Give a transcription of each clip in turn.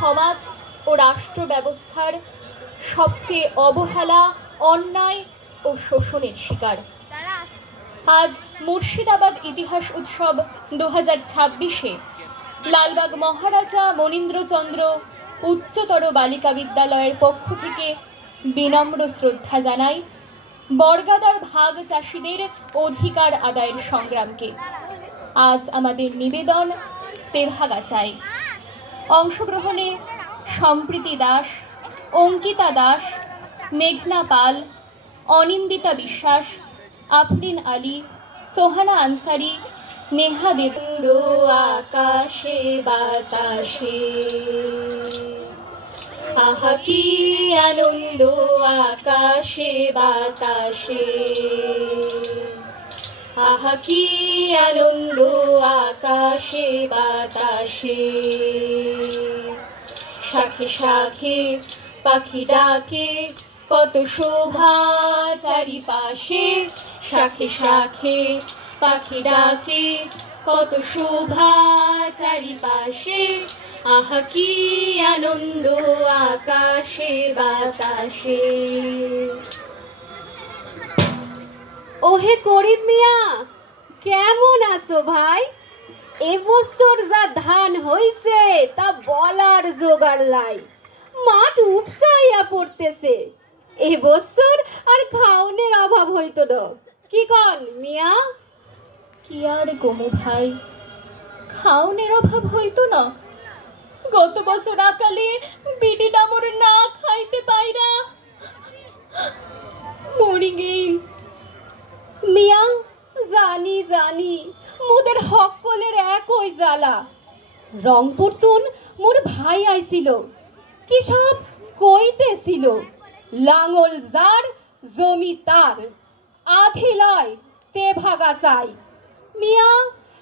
সমাজ ও রাষ্ট্র ব্যবস্থার সবচেয়ে অবহেলা, অন্যায় ও শোষণের শিকার। আজ মুর্শিদাবাদ ইতিহাস উৎসব 2026-এ লালবাগ মহারাজা মনীন্দ্রচন্দ্র উচ্চতর বালিকা বিদ্যালয়ের পক্ষ থেকে বিনম্র শ্রদ্ধা জানাই বর্গাদার ভাগ চাষীদের অধিকার আদায়ের সংগ্রামকে। আজ আমাদের নিবেদন তেভাগাচায়। অংশগ্রহণে সম্প্রীতি দাস, অঙ্কিতা দাস, মেঘনা পাল, অনিন্দিতা বিশ্বাস, আফরিন আলী, সোহানা আনসারি, নেহা দেব। আকাশে বাতাসে আহা কি আনন্দ, আকাশে বাতাসে আহা কি আনন্দ, আকাশে বাতাসে। শাখে শাখে পাখি ডাকে, কত শোভা চারিপাশে। শাখে শাখে পাখি ডাকে, কত শোভা চারিপাশে। আহা কি আনন্দ, আকাশে বাতাসে। ওহে করিম মিয়া, কেমন আছো ভাই? এবছর যা ধান হইছে তা বলার জোগাড় লাই। মাঠ উপসাইয়া পড়তেছে। এবছর আর খাওনের অভাব হইতো না। কি কন মিয়া? কি আর গোমু ভাই, খাওনের অভাব হইতো না? গত বছর আকালে বিডি ডামর না খাইতে পাইরা মরি গেইন। মিয়া জানি জানি, মোদের হকলের একই জ্বালা। রংপুর তুন মোর ভাই আইছিল, কি সব কইতেছিল। লাঙল যার জমি তার, আধি লয় তে ভাগা চাই। মিয়া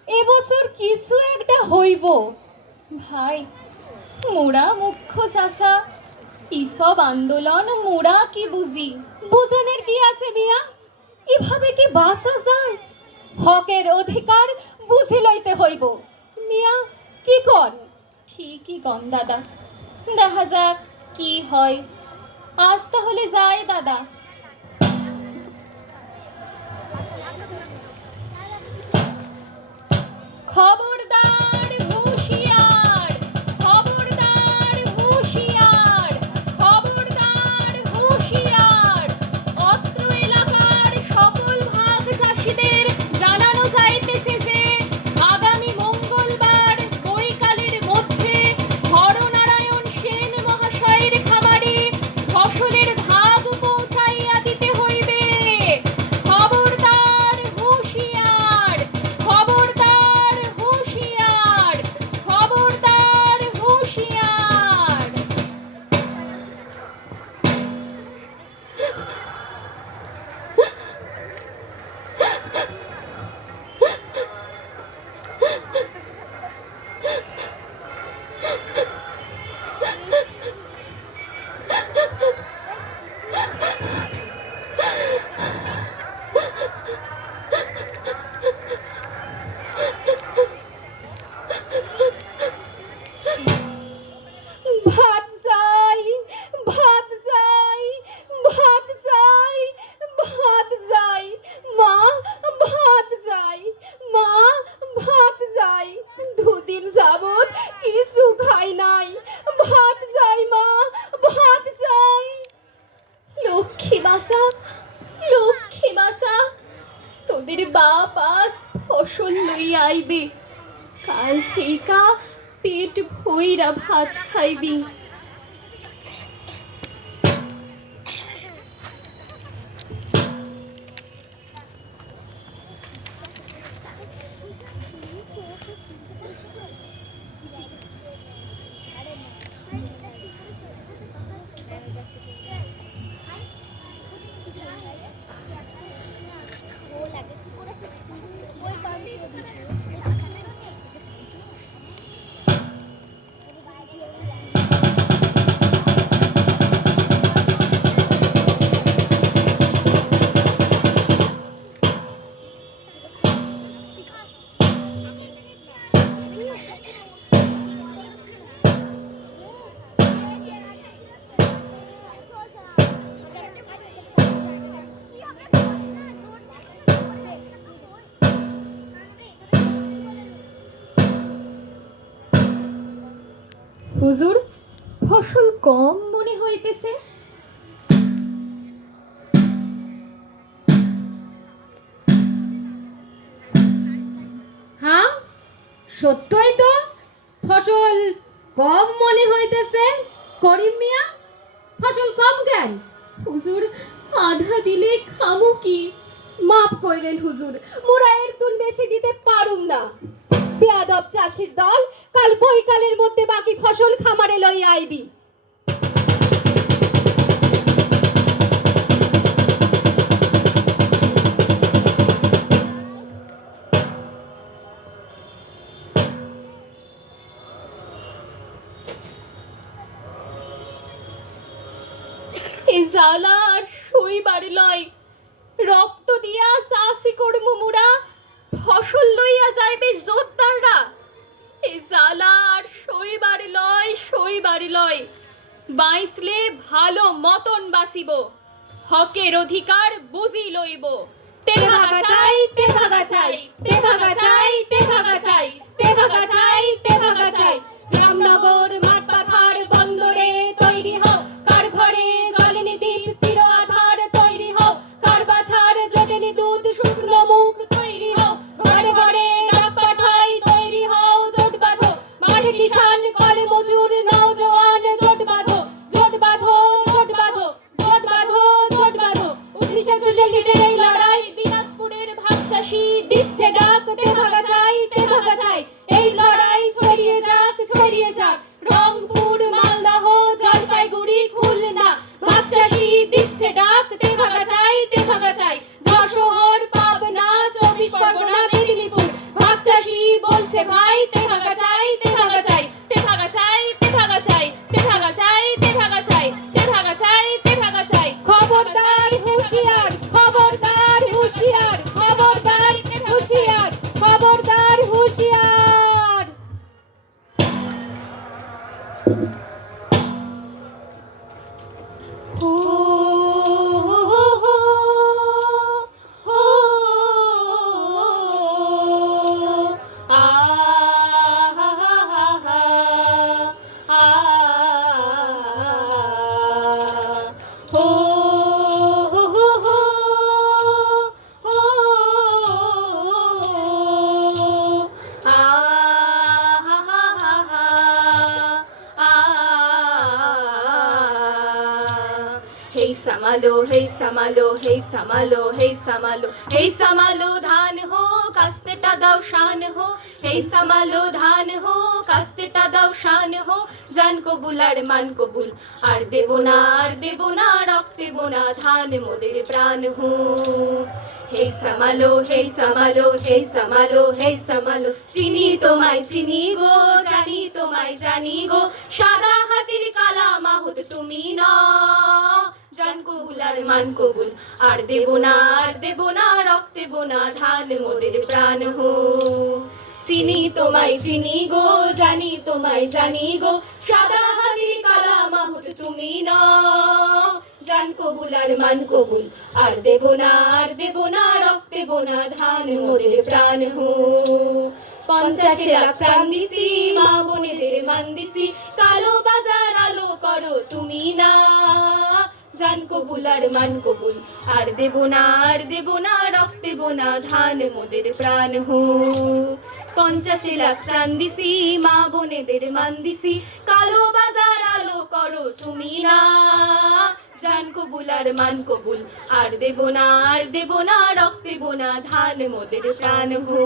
এবছর কিছু একটা হইব। ভাই, মোরা মুখ্য চাষা, ইসব আন্দোলন মোরা কি বুঝি? বুঝনের কি আছে মিয়া? এভাবে কি বাঁচা যায়? হকের অধিকার বুঝি লইতে হইব। মিয়া কি কর? ঠিকই কম দাদা, দেখা যাক কি হয়। আজ তাহলে যাই দাদা। খবরদার হুঁশিয়ার, খবরদার হুঁশিয়ার, খবরদার হুঁশিয়ার। অত্র এলাকার সকল ভাগ চাষীদের জানানো যাইতেছে যে আগামী মঙ্গলবার বৈকালের মধ্যে হরনারায়ণ সেন মহাশয়ের খামারে ফসলের ভাগ পৌঁছাইয়া দিতে হইবে। খবরদার হুঁশিয়ার, খবরদার হুঁশিয়ার, খবরদার হুঁশিয়ার। ভাত চাই, ভাত চাই, ভাত চাই, ভাত চাই। মা ভাত চাই, মা ভাত চাই। দুদিন যাবত কিছু খাই নাই। ভাত চাই মা, ভাত চাই। লক্ষ্মী বাসা, লক্ষ্মী বাসা, তোদের বাপ আজ ফসল লইয়া আইবে। কাল থেইকা পেট ভইরা ভাত খাইবি। হুজুর, ফসল কম মনে হইতেছে। হ্যাঁ, সত্যই তো ফসল কম মনে হইতেছে। করিম মিয়া, ফসল কম কেন? হুজুর, আধা দিলে খামু কি? মাফ কইরেন হুজুর, মোরা এর তুন বেশি দিতে পারুম না। বেয়াদব চাষির দল, কাল বৈকালের মধ্যে বাকি ফসল খামারে লইয়া আইবি। এ জ্বালা আর সইবার লয়। রক্ত দিয়া চাষি করমু মুরা, ফসল লইয়া যাইবে জোরদাররা। এ জ্বালা আর সইবার লয়, সইবার লয়। বাইসলে ভালো মতন বাঁচিব, হকের অধিকার বুঝি লইব। তেভাগা চাই, তেভাগা চাই, তেভাগা চাই, তেভাগা চাই, তেভাগা চাই, তেভাগা চাই। রামনগর মাঠ পাখার বন্দরে তৈরি হও, কার ঘরে জ্বলেনি দ্বীপ চির আধার তৈরি হও, কার বাছার জটেনি দুধ শুকনো মুখ তৈরি হও, ঘরে ঘরে ডাক পাঠাই তৈরি হও, জোট বাঁধো মাঠে কিষান কলে মজুর নওজোয়ান, জোট বাঁধো, জোট বাঁধো, জোট বাঁধো, জোট বাঁধো, জোট বাঁধো। 1944 এই লড়াই দিনাজপুরের ভাগ চাষি দিচ্ছে ডাক, তেভাগা চাই, তেভাগা চাই। এই লড়াই ছড়িয়ে যাক, ছড়িয়ে যাক, রংপুর মালদহ জলপাইগুড়ি খুলনা, ভাগ চাষি দিচ্ছে ডাক, তেভাগা চাই, তেভাগা চাই। যশোর পাবনা 24 পরগনা মেদিনীপুর, ভাগ চাষি বলছে ভাই, তেভাগা চাই, তেভাগা চাই। তেভাগা চাই, তেভাগা চাই, তেভাগা চাই, তেভাগা চাই, তেভাগা চাই, তেভাগা চাই। খবরদার হুঁশিয়ার, খবরদার হুঁশিয়ার, খবরদার হুঁশিয়ার, খবরদার হুঁশিয়ার। হো হো হো হো, আ হা হা হা হা, আ হো হো হো হো, হো আ হা হা হা হা, আ হেই সামালো, হেই সামালো, হেই সামালো, হেই সামালো, হেই সামালো ধান হো, কাস্তেটা দাও শান হো। হেই সামালো ধান হো, কাস্তেটা দাও শান হো। জান কবুল আর মান কবুল, আর দেব না, আর দেব না, রক্তে বোনা ধান মোদের প্রাণ হো। হেই সামালো, হেই সামালো, হেই সামালো, হেই সামালো। চিনি তোমায় চিনি গো, জানি তোমায় জানি গো, সাদা হাতির কালা মাহুত তুমি না। জান কবুল আর মান কবুল, আর দেব না, আর দেব না, রক্তে বোনা ধান মোদের প্রাণ হো। চিনি তোমায় চিনি গো, জানি তোমায় জানি গো, সাদা হাতির কালা মাহুত তুমি না। জান কবুল আর মান কবুল, আর দেব না, আর দেব না, রক্তে বোনা ধান মোদের প্রাণ হো। 50 লাখ প্রাণ দিছি, মা বোনেদের মান দিছি, কালো বাজার আলো করো তুমি না। জান কবুল আর মান কবুল, আর দেব না, আর দেব না, রক্তে বোনা ধান মোদের প্রাণ হো। 50 লাখ প্রাণ দিছি, মা বোনেদের মান দিছি, কালো বাজার আলো করো তুমি না। জান কবুল আর মান কবুল, আর দেব না, আর দেব না, রক্তে বোনা ধান মোদের প্রাণ হো।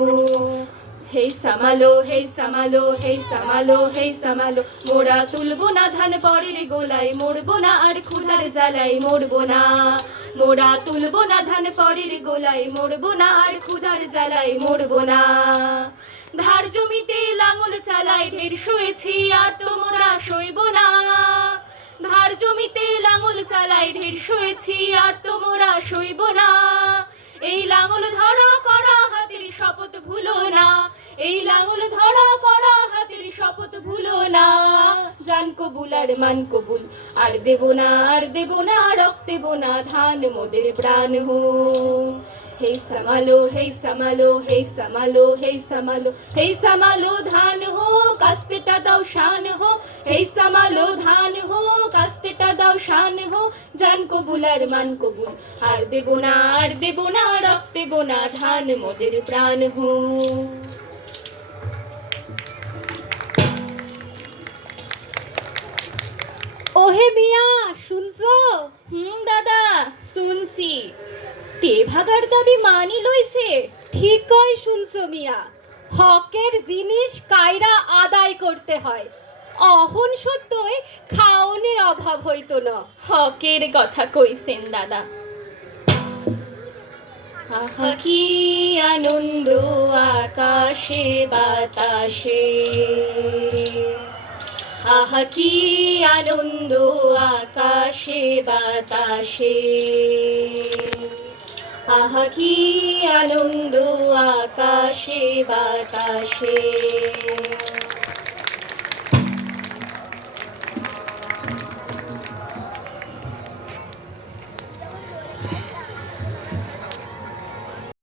হেই সামালো, হেই সামালো, হেই সামালো, হেই সামালো। মোরা তুলবো না ধান পরের গোলায়, মরবো না আর ক্ষুধার জ্বালায়, মরবো না। মোরা তুলবো না ধান পরের গোলায়, মরবো না আর ক্ষুধার জ্বালায়, মরবো না। ধার জমিতে লাঙল চালায় ঢের শুয়েছি, আর তো মোরা সইব না। ধার জমিতে লাঙল চালায় ঢের শুয়েছি, আর তো মোরা সইব না। এই লাঙল ধরা করা হাতের শপথ ভুলো না, এই লাঙল ধরা করা হাতের শপথ ভুলো না, জান কবুল আর মান কবুল, আর দেব না, আর দেব না, রক্তে বোনা ধান মোদের প্রাণ হো। হে সামালো, হে সামালো, হে সামালো, হে সামালো, হে সামালো ধান হো, কাস্তেটা দাও শান হো। হে সামালো ধান হো, কাস্তেটা দাও শান হো, জান কবুল আর মান কবুল, আর দেব না, আর দেব না, রক্তে বোনা ধান মোদের প্রাণ হো। ওহে মিয়া শুনছো? দাদা শুনছি, তে ভাগার দাবি মানি লইছে। ঠিকই শুনছো মিয়া, হকের জিনিস কায়রা আদায় করতে হয়, অহন সত্যই খাওনের অভাব হইতো না। হকের কথা কইছেন দাদা। আহা কি আনন্দ আকাশে বাতাসে, আহা কি আনন্দ আকাশে বাতাসে, আহা কি আনন্দ আকাশে বাতাসে।